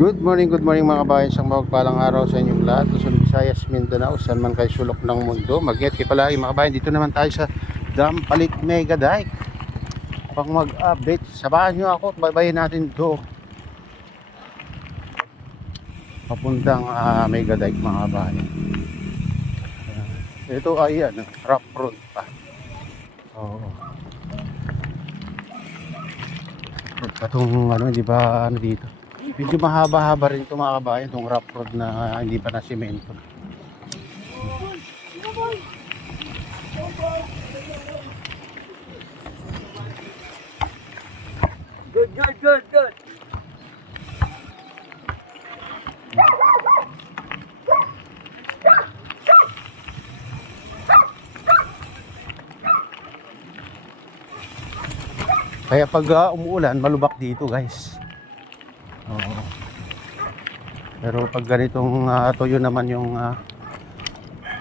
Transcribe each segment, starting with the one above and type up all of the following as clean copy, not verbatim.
Good morning mga kabayan. Isang mapagpalang araw sa inyong lahat. Luzon, Visayas, Mindanao, saan man kayo sulok ng mundo. Mag-ingat kayo palagi mga kabayan. Dito naman tayo sa Dam Palit Mega Dike. Pag mag-update, sabahan nyo ako at baybayin natin ito. Papuntang Mega Dike mga kabayan. Ito ay rough road pa. Oo. Itong di ba dito? Medyo mahaba-haba rin ito mga kabayan, itong rough road na hindi pa na simento. Good. Kaya pag umuulan, malubak dito guys. Oo. Pero pag ganitong tuyo naman yung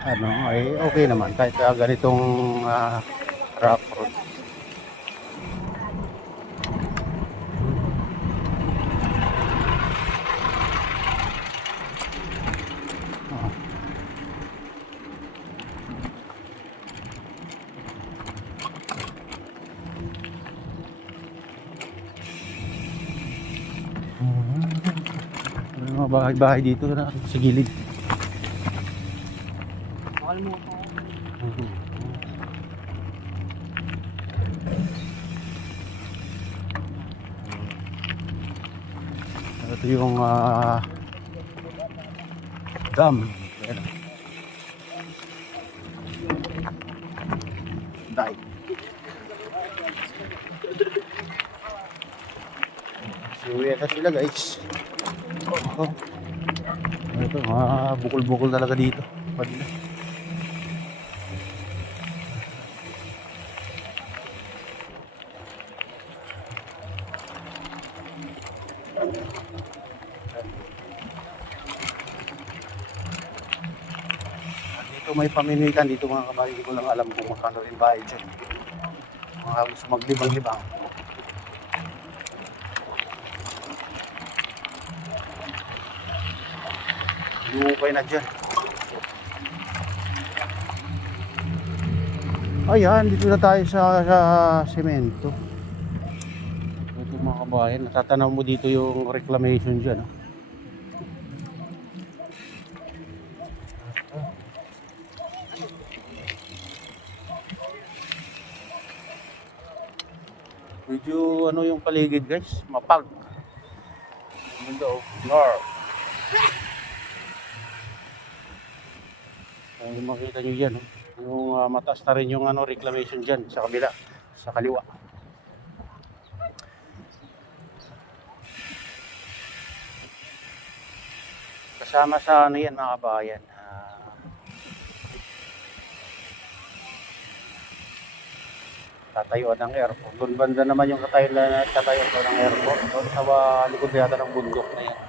ay okay naman kahit ganitong rough road. May mga bahay-bahay dito na sa gilid. Mahal mo ako. Ito yung dam. Ayan. Dike. Siuwi na sila guys. Oh. Ito, bukol-bukol talaga dito. Padila. Dito may pamimikan dito mga kabayan. Hindi ko lang alam kung magkano rin bahay dyan. Mga gusto maglibang-libang. Lumukay na dyan. Ayan, dito na tayo sa semento. Ito mga kabayan, natatanaw mo dito yung reclamation dyan. Medyo yung paligid guys, mapag. Mundo, north. Ay, makita nyo dyan, yung mataas na rin yung reclamation dyan sa kabila, sa kaliwa. Kasama sa yan mga kabayan, tatayuan ng airport. Doon banda naman yung tatayuan ng airport. Doon sa likod yata ng bundok na yan.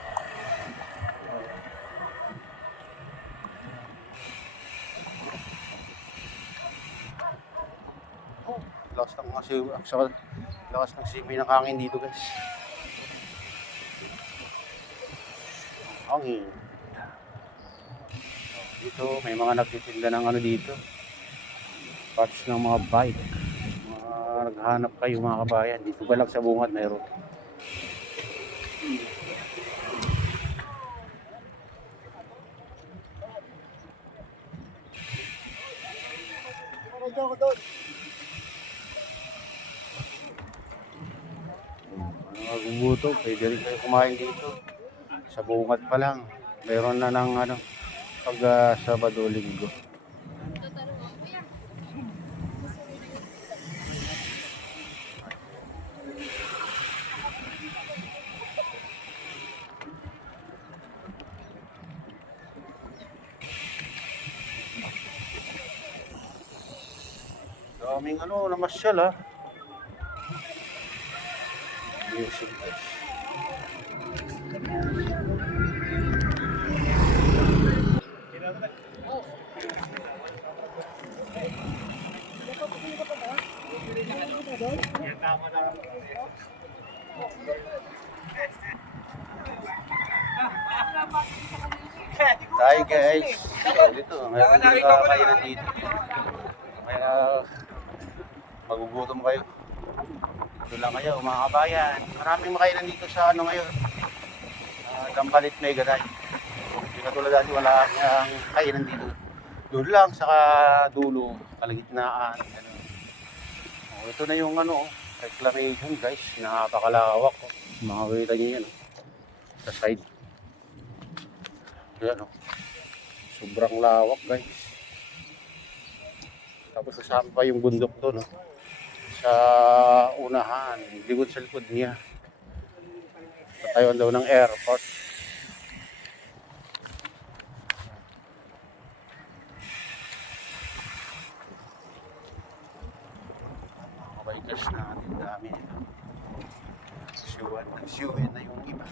Lakas ng simoy ng hangin dito guys. Hangin. Dito may mga nagtitinda ng dito. Parts ng mga bike. Naghahanap kayo mga kabayan. Dito ba lang sa bungad mayroon. Gugutom, pwede rin kayo kumain dito. Sa bungad pa lang. Mayroon na ng pag Sabado, Linggo. Daming namasyal music guys. guys. So, dito, mayroon din sa kainan dito. Kaya, magugutom kayo. Dito lang kayo, mga kabayan. Maraming makainan dito sa ano ngayon. Dampalit Mega Drive. Hindi katulad dati, wala ang kainan dito. Doon lang, saka dulo, kalagitnaan. Ano. Oh, ito na yung ano, reclamation guys. Napakalawak. Oh. Makakita nyo yan. Oh. Sa side. Ayan oh. Sobrang lawak guys. Tapos kasama pa yung bundok doon. Oh. Sa unahan. Likod sa likod niya. Patayuan daw ng airport. Bikers natin, dami nito. Nag-siwan na yung iba.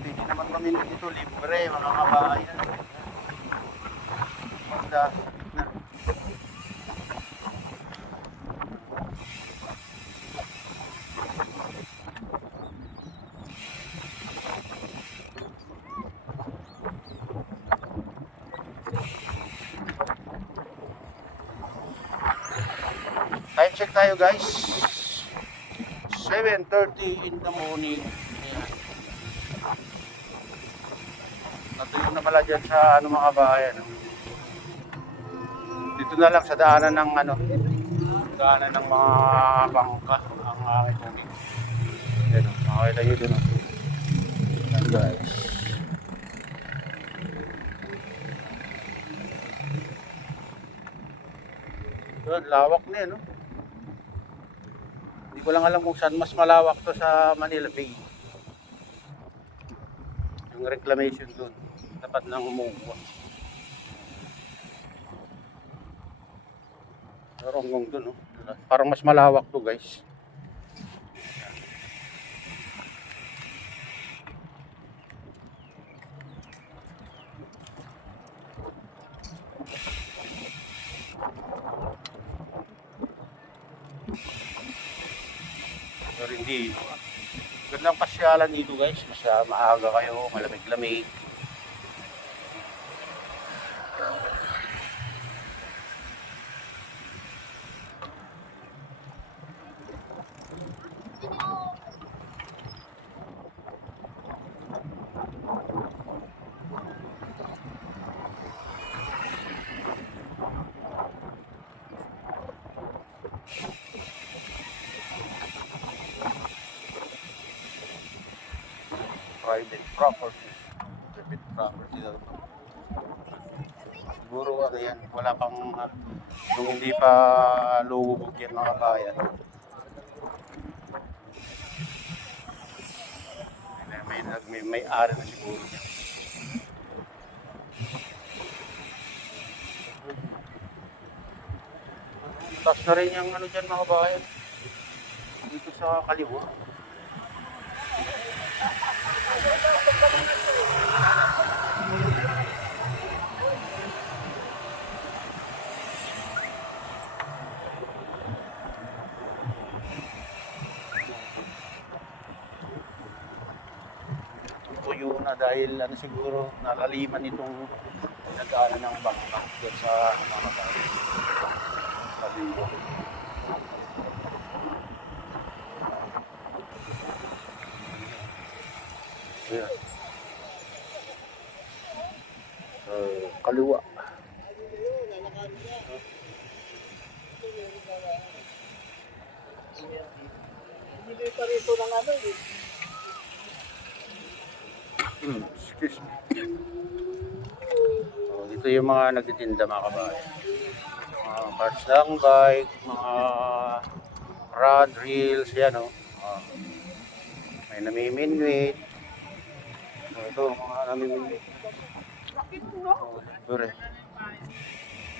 Pwede naman kami dito libre, mga kabayan. Magda na. Time check tayo guys. 7:30 in the morning. Natuyo na pala dyan sa ano mga bayan. Dito na lang sa daanan ng ano, daanan ng mga bangka ang aking tubig. Yan o, makakita nyo dun o. Yan guys. Yun, lawak na yun o. Hindi ko lang alam kung saan mas malawak to sa Manila Bay. Yung reclamation dun. Tapat ng Mungwa. Pero hanggang dun, oh. Parang mas malawak to guys. Pero hindi. Gandang pasyalan dito guys. Mas maaga kayo, malamig-lamig. Private property. Private property daw. Siguro ano yan, wala pang nung hindi pa lubog yan mga bayan. May ari na siguro yan. Tapos na rin yung ano dyan mga bayan. Dito sa kaliwa. Tuyo na dahil ano siguro nalaliman itong nagdaanan ng bangka dyan sa mga bayan. Sabi ko. Ayan. Kaliwa. Hindi pa rito ng ano eh. Excuse me. So, dito yung mga nagtitinda mga kabayan. Mga parts ng bike, mga rod, reels, yan o. May namiminwit. Ito, mga namiminwit. Libre.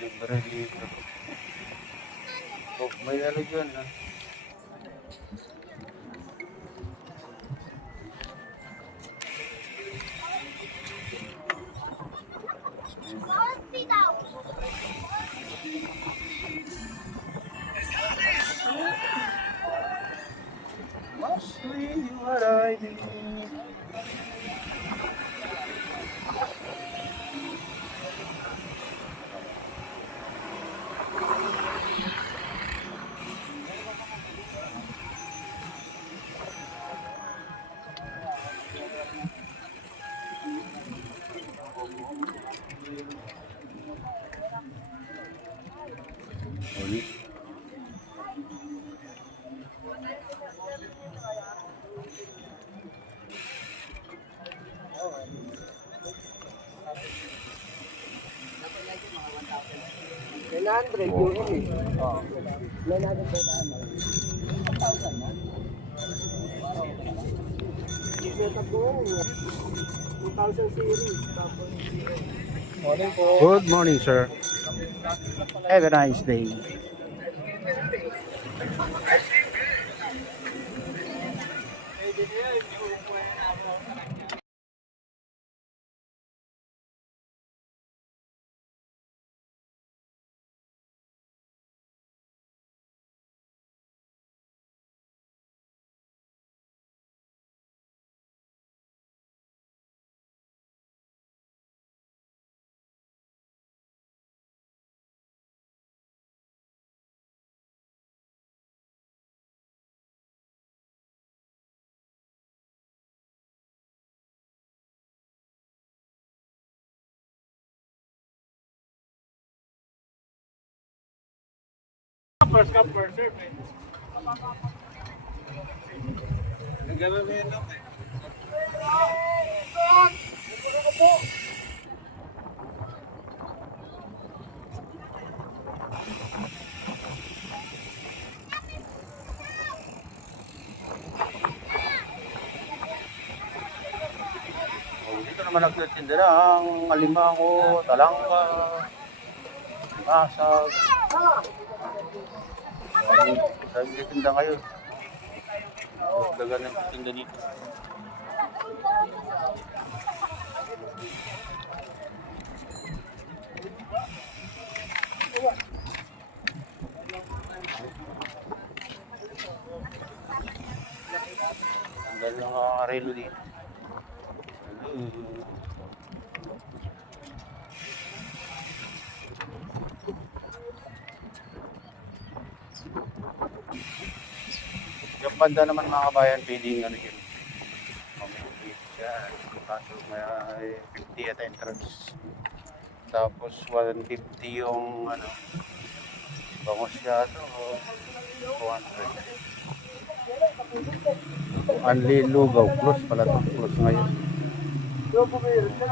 Libre dito. May ano dyan. Must be what I need. Ulit. Yun eh. Oo. 900 po na ano. 1,000 na. Set-up ko yun eh. 2,000 series. Tapos, morning po. Good morning, sir. Have a nice day. First come, first serve eh. Nagagawin lang eh. Dito naman nagtitinda na ang alimango, talangka, asag. Sabi nagtitinda kayo. Dagan ng tinda dito. Ang dahil ng arelo dito. Yung banda naman mga kabayan, pwedeng ano yun. Mamimit siya. Kaso may 50 at entrance. Tapos 150 yung ano. Bangos siya ito. 200. Anli Lugaw. Close pala ito. Close ngayon. Yo, bumirit ka.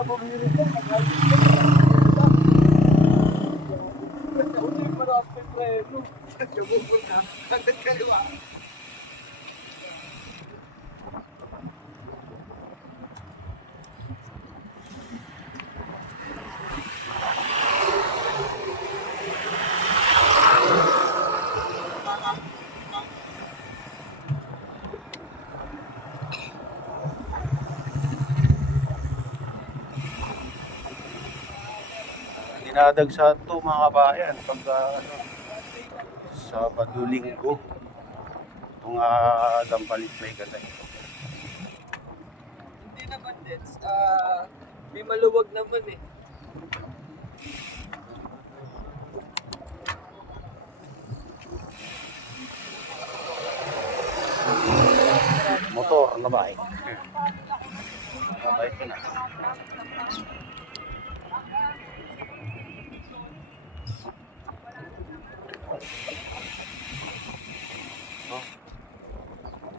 Hindi pa na aspect preno. Kabukul na. Hanggang kaliwa. Dinadag sa ito mga kabayan pag ano, Sabado Linggo. Itong Dampalit may gatay. Hindi naman din. May maluwag naman eh. Motor na bike. Na bike na.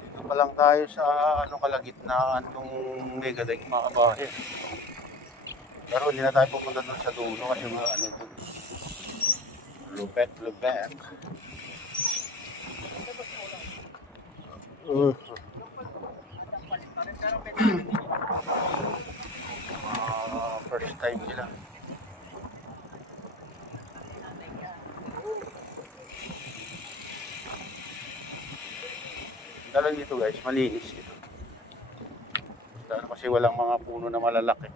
Dito pa lang tayo sa ano kalagitnaan ng Megadike mga kabayan. Pero hindi na tayo pupunta doon sa dulo kasi mga ano doon. Lupet. Uh. First time nila. Dalang dito guys, malinis dito. Kasi walang mga puno na malalaki.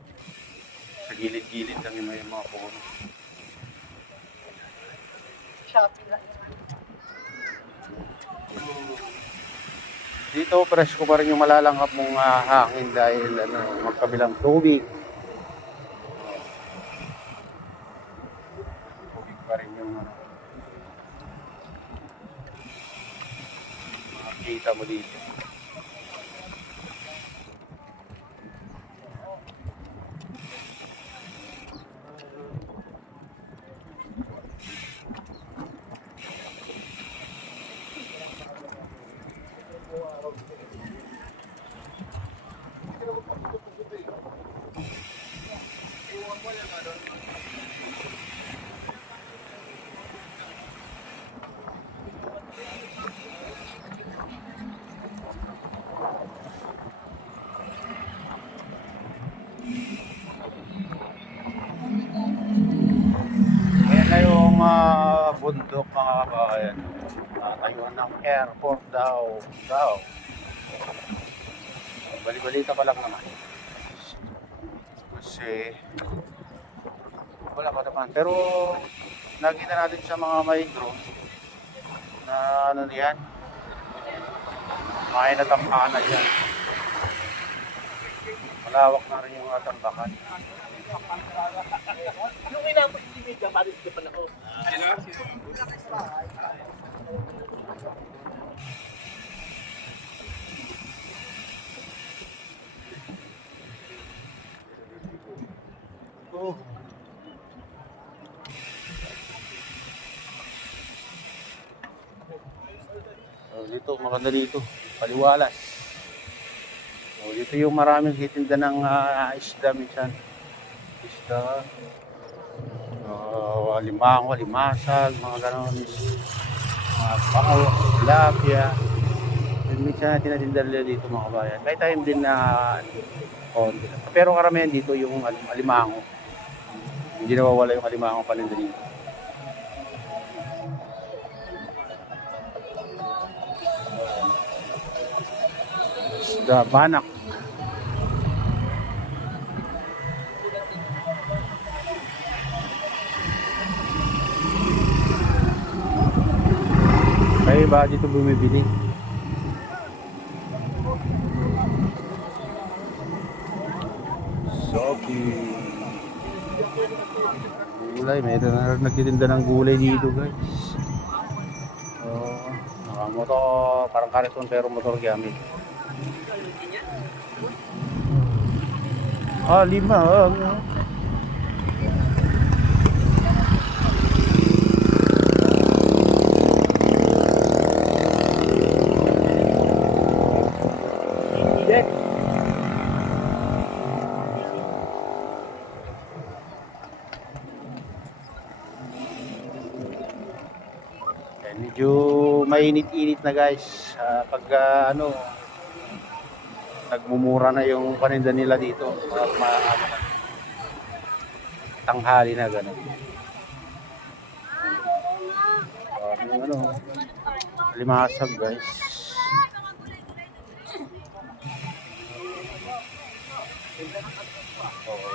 Sa gilid-gilid lang yung may mga puno. Shopping lang. Dito presko pa rin yung malalanghap mong hangin dahil magkabilang tubig. Tubig pa rin yung makikita mo dito. Ayan na yung bundok mga kabayan. Tayuan ng airport daw. Bali-balita pa lang naman. Kasi wala pa naman. Pero nakita natin sa mga may drone na ano yan. May natampakan na yan. Malawak na rin yung tampakan. Yung inapos si Mika, paris ka pala ko. Oh. Dito, maganda dito. Paliwalas. Dito yung maraming titinda ng isda minsan. Isda. Limango, limasag, mga ganon. Mga pango, tilapia. Minsan tinatinda nila dito mga kabayan. May time din na pero karamihan dito yung alimango. Hindi nawawala yung alimango paninda dito. Isda, banak. Kaya ba dito bumibili? Soki. Gulay, mayroon na nagtitinda ng gulay dito guys. Motor, parang kariton pero motor gamit. 5. Medyo mainit-init na guys. Pag nagmumura na yung paninda nila dito. Tanghali na gano'n. Limasag guys.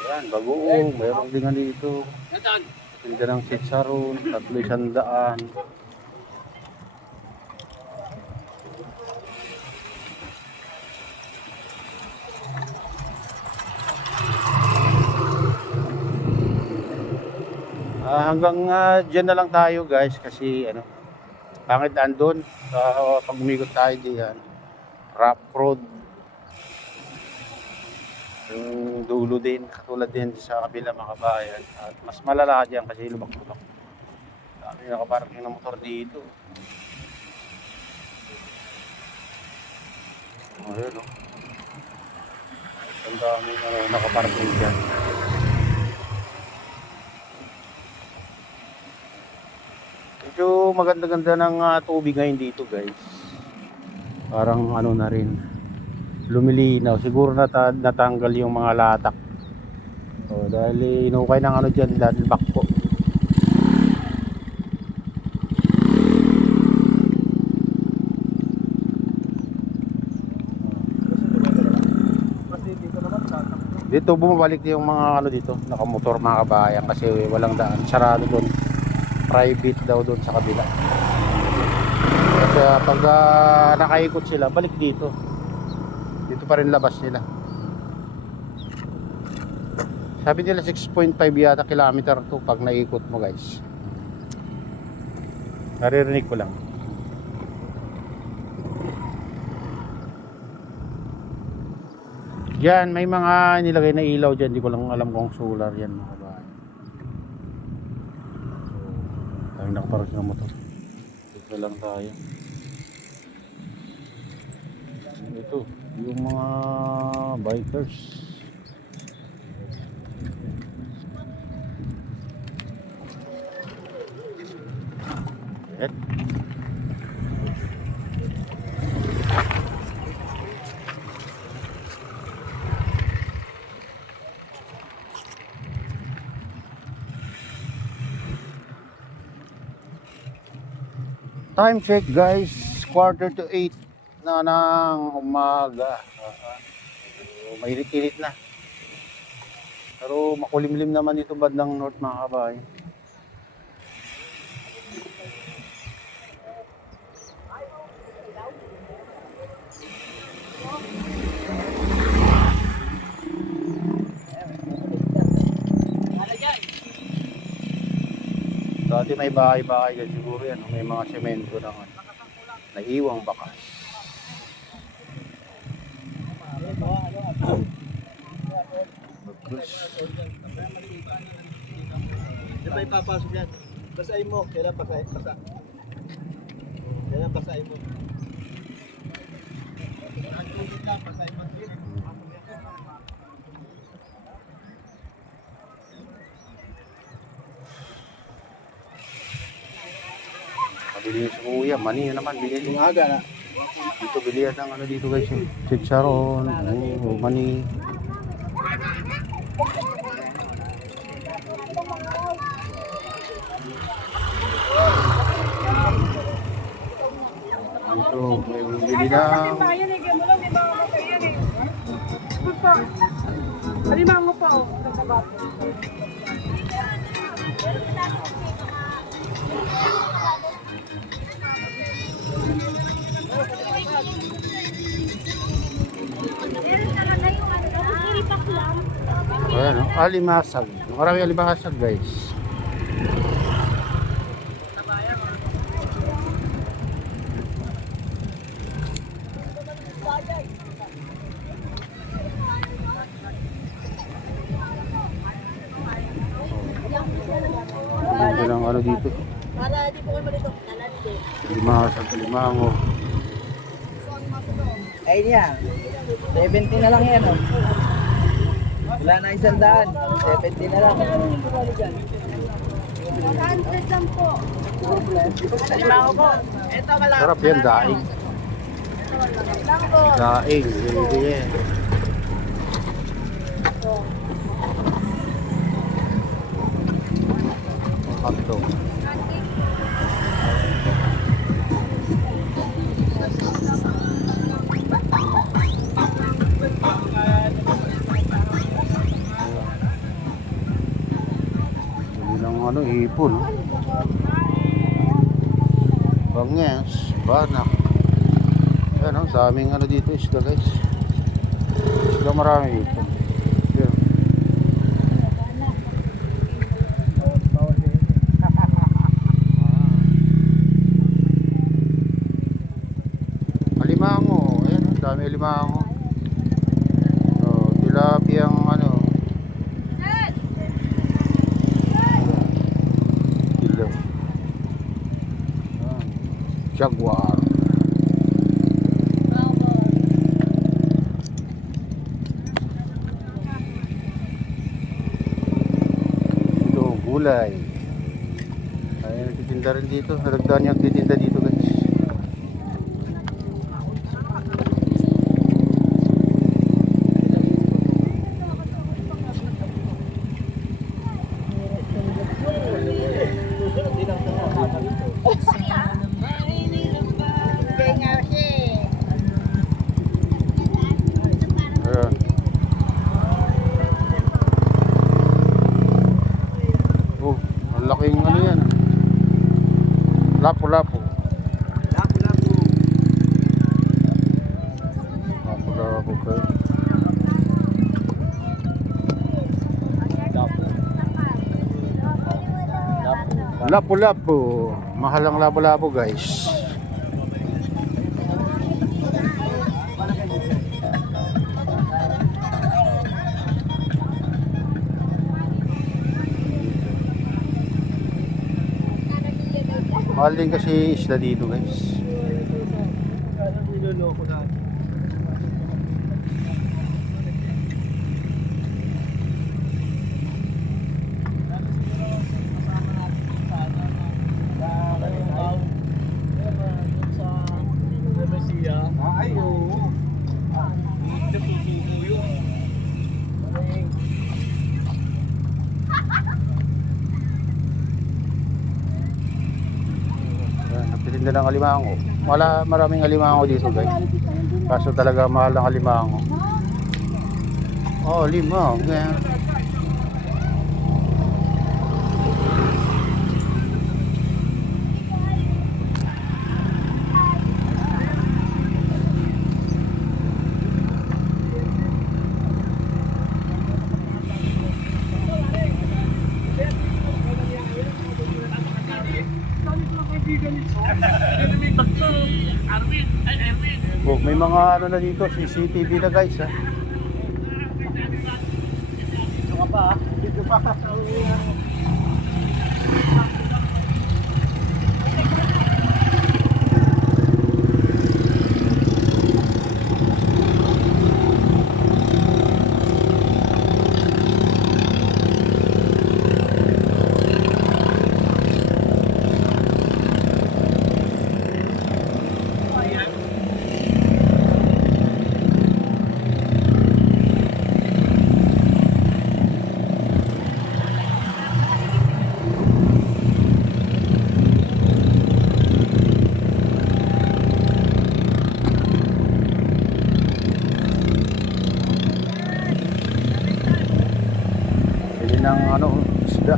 Yan, bagoong. Mayroon din nga dito. Tinda ng sitsaron, 300. Hanggang dyan na lang tayo guys kasi pangit andun pag umikot tayo diyan rough road yung dulo din katulad din sa kabila mga kabayan at mas malala dyan kasi lubak-lubak dami nakaparking ng motor dito ayun ang dami nakaparking dyan. Medyo Pero maganda-ganda ng tubig ngayon dito guys. Parang ano na rin, lumilinaw. Siguro natanggal yung mga latak. So, dahil inukay ng ano dyan, dahil back po. Kasi dito naman tatakbo. Dito bumabalik yung mga ano dito, nakamotor mga kabayan kasi walang daan. Sarado doon. Private daw doon sa kabila. Kasi pag nakaikot sila, balik dito. Dito pa rin labas nila. Sabi nila 6.5 yata kilometer to pag naikot mo guys. Naririnig ko lang. Yan, may mga nilagay na ilaw dyan. Di ko lang alam kung solar yan mga kabayan. So, tayo nakaparok ng motor. Dito lang tayo. Ito, yung mga bikers. Time check guys, 7:45 na ng umaga. So, mainit-init na. Pero makulimlim naman dito bandang north mga kabayan. Dati may bahay-bahay dyan siguro yan. May mga semento na naiiwang bakas. Di ba ipapasok yan? Basahin mo. Kailan basa? Kailan basahin mo? Basahin mo. Pabili sa kuya, mani naman, bili Yung aga na. dito, bilihan ng ano dito guys, chicharon, mani. Dito, may bili ng Bayan eh, gano'n lang, may mga matayan eh. Good pa. Alimango pa oh, nagkabat. ayan, alimasag. Marami alimasag guys. Ito lang ano dito. Para di po kayo malito, lalandi. Alimasag, alimango. Ay niya. 70 na lang yan oh. Wala na 100. 70 na lang. 100 lang po. Alimango po. Ito wala. Sarap yan, daing. Lang po. Daing, hindi yan. Hotdog. Bilang ano, hipon. Banges, banak. Ayan o, daming ano dito isda guys. Isda marami dito. Ayan. Alimango, ayan o, dami alimango. So, tilapiyang ano. Ilaw. Ayan. Jaguar. Ito, gulay. Ayan, Tinda rin dito. Nalagdaan yung titinda dito guys. Ayan. Oh, ang laking ano yan. Lapu-lapu. Lapu-lapu. Lapu-lapu kayo. Lapu-lapu. Mahal ang lapu-lapu guys. Mahal din kasi isda dito guys. Niloloko na. Ay, oo. Ayan, nagtitinda ng alimango. Maraming alimango dito guys. Kaso talaga mahal ang alimango. Oh, limang. Ayan. Oh, may mga ano na dito, CCTV na guys ha. Dito ka pa, dito pa. Pili ng ano, isda.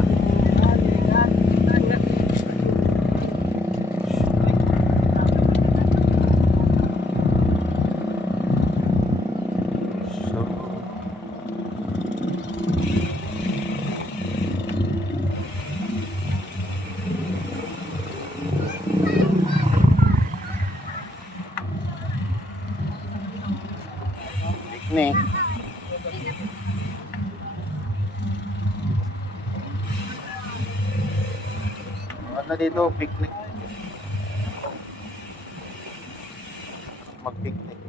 So, picnic. Na dito, picnic. Mag-picnic.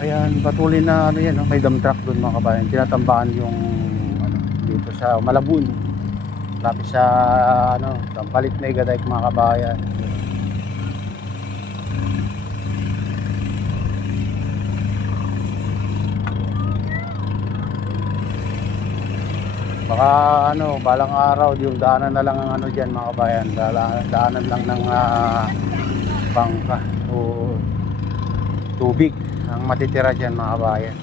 Ayan, patuloy na ano yan, no? May dump truck doon mga kabayan. Tinatambakan yung ano, dito sa Malabon. Lapit sa ano, Dampalit Mega Dike mga kabayan. Baka ano, balang araw yung daanan na lang ang ano diyan mga kabayan. Daanan lang ng bangka o tubig ang matitira diyan mga kabayan.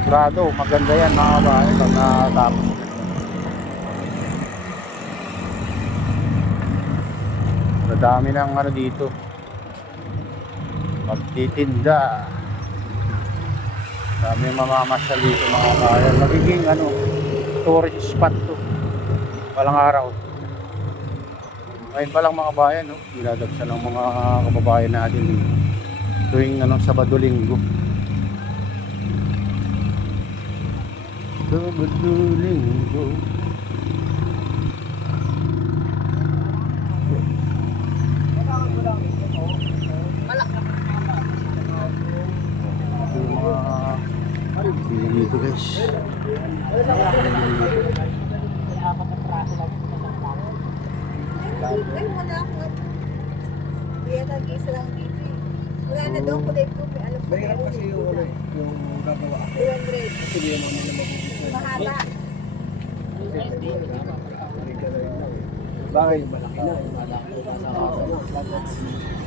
Sigurado, maganda yan mga kabayan pag natapos. Nadami ng ano dito. magtitinda. Dami mamamasyal dito mga bayan. Magiging tourist spot to. Walang araw. Ngayon pa lang mga bayan, no? Dinadagsa ng mga kababayan natin tuwing Sabado Linggo. Sabado Linggo. Dito guys. Ay, wala ako. Kaya nag-isa lang dito eh. Wala na daw kulay po. May alam ko. Mahirap kasi yung gagawa. 200. Sige mo nila mag-ibig. Mahaba. Bagay, malaki na. Yung malaki na.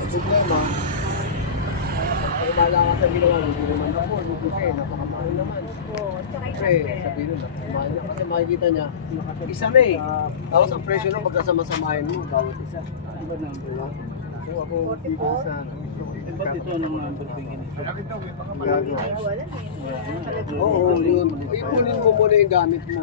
Ang problema, ang bala ka sa ginawa, hindi naman ako. Kasi napakamahal naman. Kasi sabihin nun, napakamahal niya. Kasi makikita niya, isa na eh. Tapos ang presyo nun, magkasama-samahin mo, bawat isa. Diba na? Diba? So ako, dito sa ba't ito nang nandagpingin? Wala eh. Oo, yun. Ipunin mo muna yung gamit mo.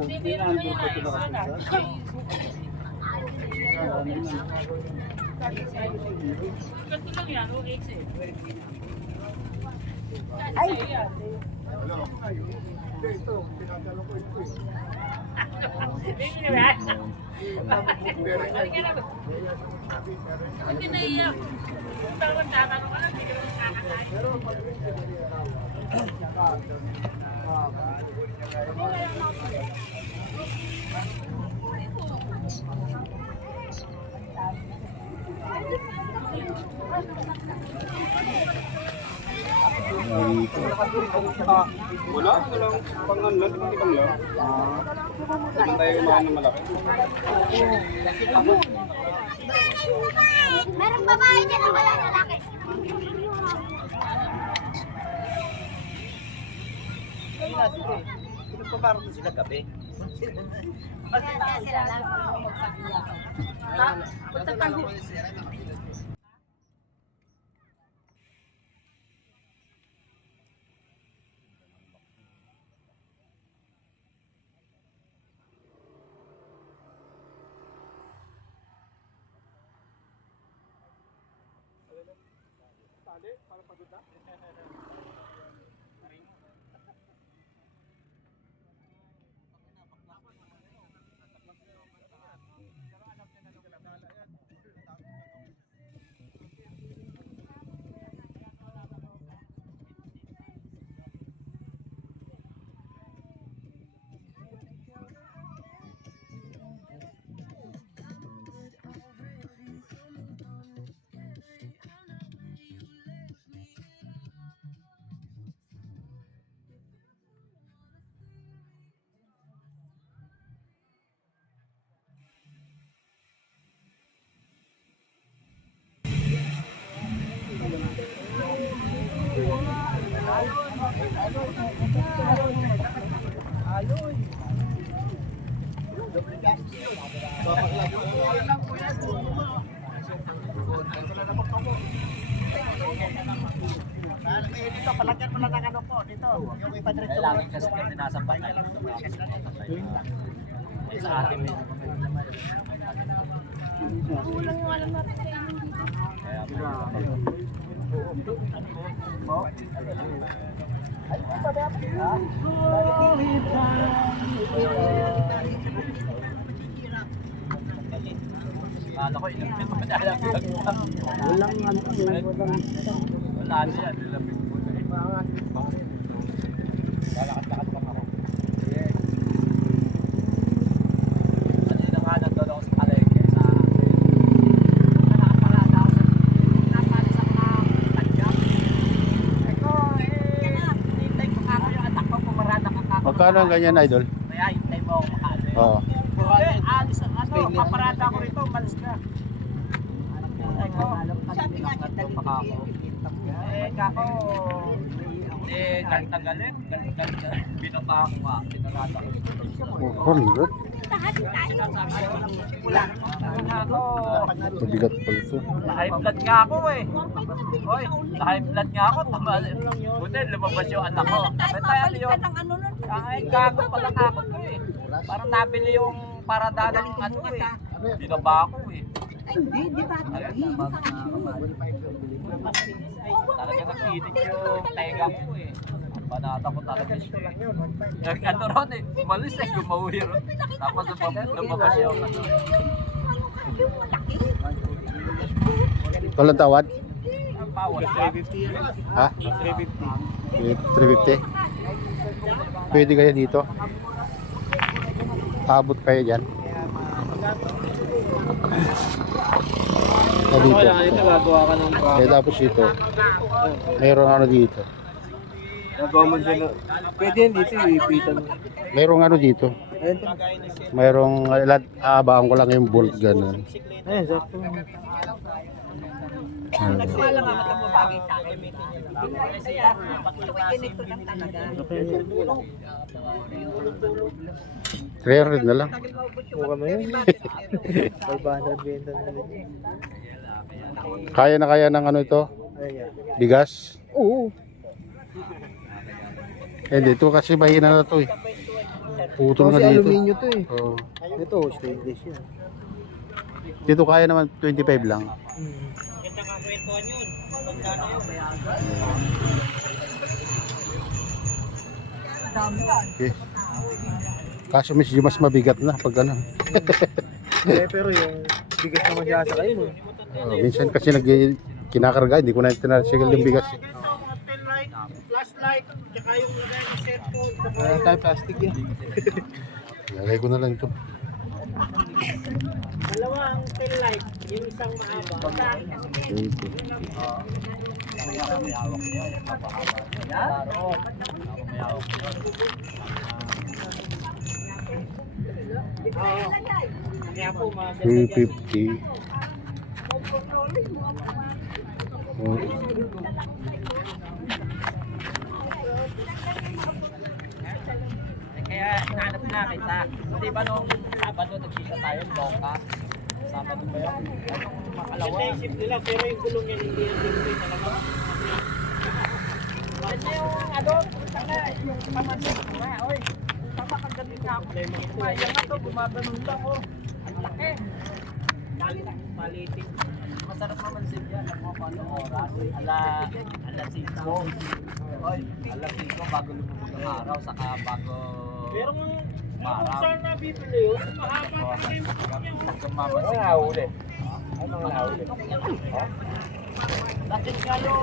Ay! Walang pangalan, ibang lang. Ibang tayo kumain ng malaki. Merong babae dyan ang wala lalaki. Parang sila gabi. Sila lang. Dito, palagyan mo lang ng ano po, dito. Yung ipadretso. Lagi kasi kami nasa patay. Sa atin eh. Kulang yung alam natin sa inyo dito. Ano ko, inapit mo na lang. Walang ano kasi. Wala siya, nilapit mo na. Lalakat-lakat pa ako. Kanina nga nagdoon ako sa palengke sa nakaparada ako sa napalis ako ng tadyak. Eko, hintay ko ako yung atak ko, pumarada ka ako. Magkano ang ganyan, idol? Kaya hintay mo ako makaano. Oo. Alis paparada ko rito, malis ka. Sabi nga kita kako. Galit. Binaba ako nga. Pinarada ko. 400? Mabigat pala ito. High blood nga ako eh. Hoy, high blood nga ako. Buti, lumabas yung anak ko. Ba't tayo yun? Ay, gago pala takot ko eh. Parang nabili yung parada ng ano eh. Binaba ako eh. Hindi ba? Talaga nakinig yung tega ko eh. Banata ko talaga siya. Ano ron eh, umalis eh, gumawin ron. Tapos lumabas yung ano. Walang tawad? Ang bawal. Ha? 350. Pwede kaya dito? Abot kayo dyan? Dito. Dito gagawa ka ng Kaya tapos dito. Mayroong ano dito. gagawa mo siya na. Pwede yan dito, iipitan mo. Mayroong ano dito. Ayun. Mayroong aabahan ko lang yung bolt ganun. Ayun, sakto. Nagmala nga matapabagay sa akin. Ganito lang talaga. 300 na lang. Mukha mo yun. 500 benta na rin. Kaya na kaya ng ano ito? Ayan. Bigas? Oo. Dito kasi mahina na to eh. Putol Kasi nga dito. aluminyo to eh. Oo. Ito, stainless yan. Dito kaya naman 25 lang. Okay. Kaso medyo mas mabigat na pag ano. Pero yung bigas naman siya sa kayo mo. Minsan kasi kinakarga, hindi ko na tinarsigal yung bigas. Wala tayo plastic yan. Lagay ko na lang ito. Dalawang tail light, yung isang mahaba. Kaya po, mga 350. Oh. Kaya nahanap na kita. Di ba nung Sabado nagsisa tayo, Loka? Sabado ba yun? Anong makalawa? naisip nila, pero yung gulong yan hindi yan din talaga. Ano yung ano? Punta na yung pamandang ko nga. Oy, tama kang gabi nga ako. Kaya nga to, gumaganon lang oh. Ang laki. Palitin. Masarap naman siya. Ano mo paano oras? Ala 5. Oy, ala 5 bago lumubog ang araw. Saka bago Pero kung Maraw. saan na bibili yun, mahaba pa rin. Ang nahuli. Ano ang nahuli? Bakit kayo?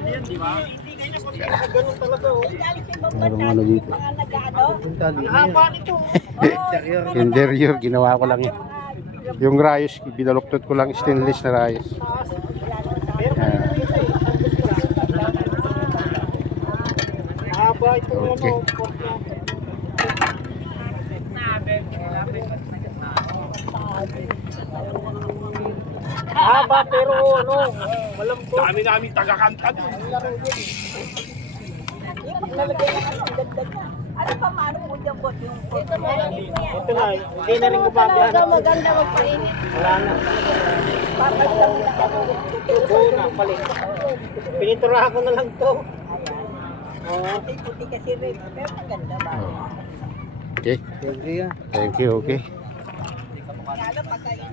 Hindi kayo na ganun talaga. Oh. Mayroong ano dito. Yung tali na Haba yan. nito. Interior, ginawa ko lang yun. Yung rayos, binaluktot ko lang stainless na rayos. Yan. Haba ito Okay. Haba pero ano, walang po. Dami-dami tagakanta doon. Ano pa maano mo dyan po yung Ito na, hindi na rin gumagana. maganda magpainit. Wala na. Oo na, palit. Pininturahan ko na lang to. Oo. Puti kasi rin. Pero maganda ba? Okay. Thank you yan. Thank you, okay. Lalo pagkain.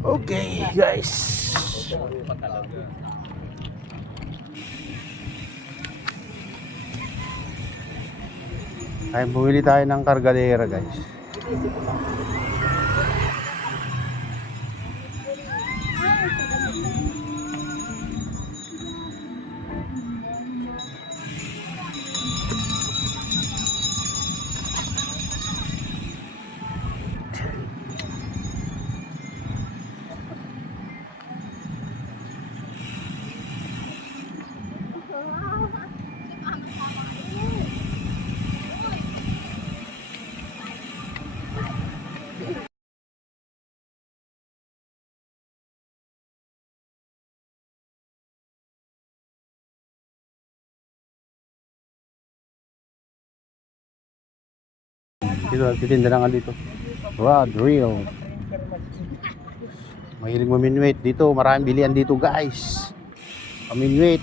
Okay, guys. Ay, bumili tayo ng kargadera, guys. Dito, titinda na nga dito. Rod Reel. Mahilig maminwit dito. Maraming bilian dito guys. Maminwit.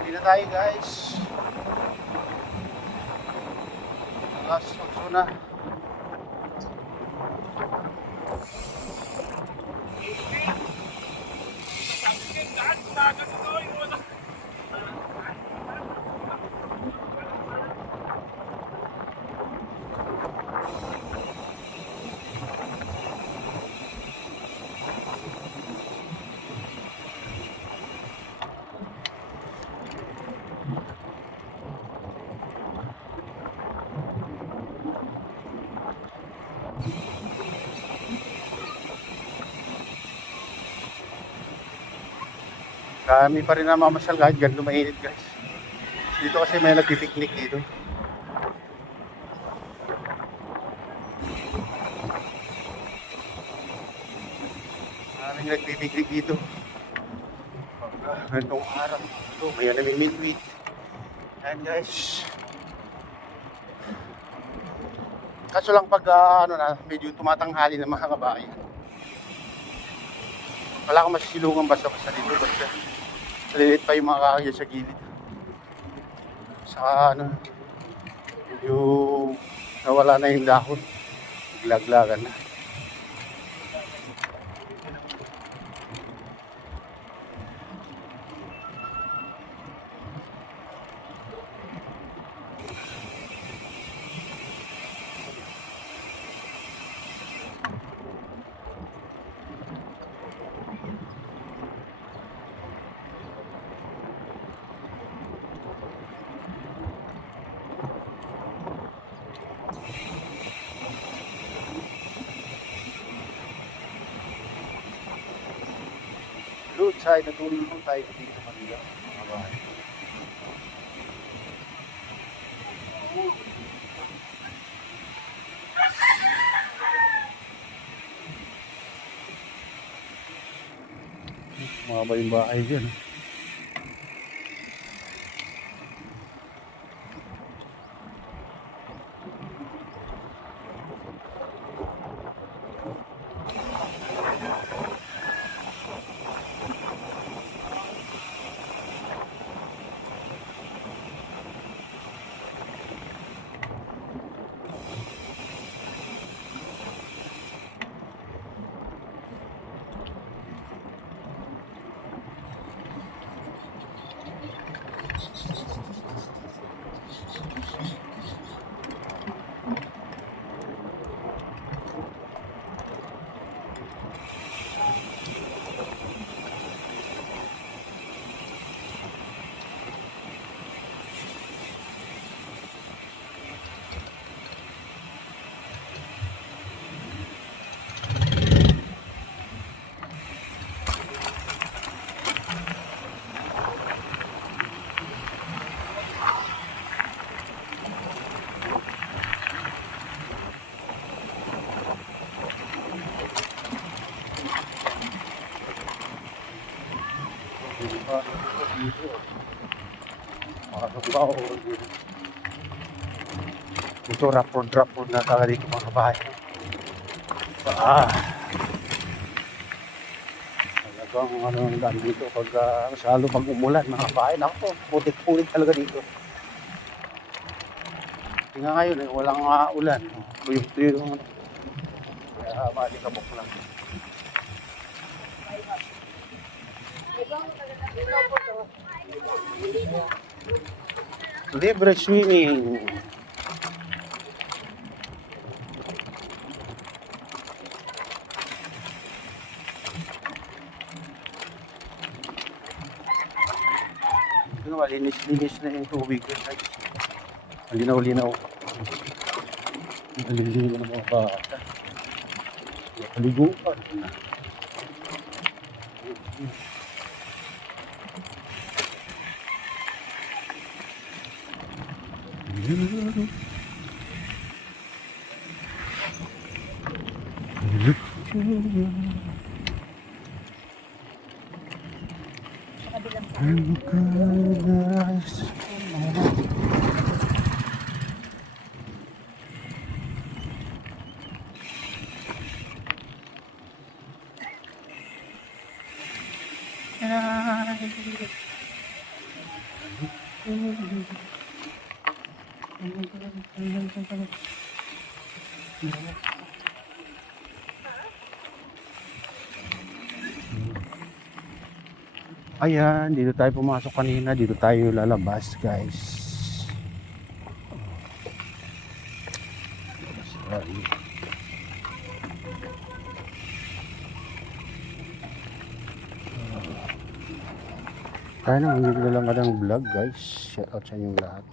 Hindi na tayo guys. Last na. Kami pa rin namamasyal kahit ganito mainit guys. Dito kasi may nagpipiknik dito. Maraming nagpipiknik dito. Ganitong araw. Ito, may namimidweek. Ayan guys. Kaso lang pag medyo tumatanghali ng mga kabayan. Wala akong masisilungan basta-basta dito. Basta malilit pa yung mga kakagyan sa gilid. Saka medyo nawala na yung dahon. Naglaglagan na. Roadside, natulog po tayo dito sa kanila, mga bahay. Mga ba yung bahay dyan? Ito rapor na talaga dito mga bahay. Talagang daan dito pag masyado pag umulan mga bahay. Naku, putik-putik talaga dito. Tingnan ngayon walang ulan. Tuyok-tuyok. Malikabok lang. Libre swimming. Ito naman, linis na yung tubig. Malinaw-linaw. Maliligo ng mga bata. Paliguan. Ayan, dito tayo pumasok kanina. Dito tayo lalabas, guys. Sorry. Kaya nang hindi ko lang ka ng vlog, guys. Shout out sa inyong lahat.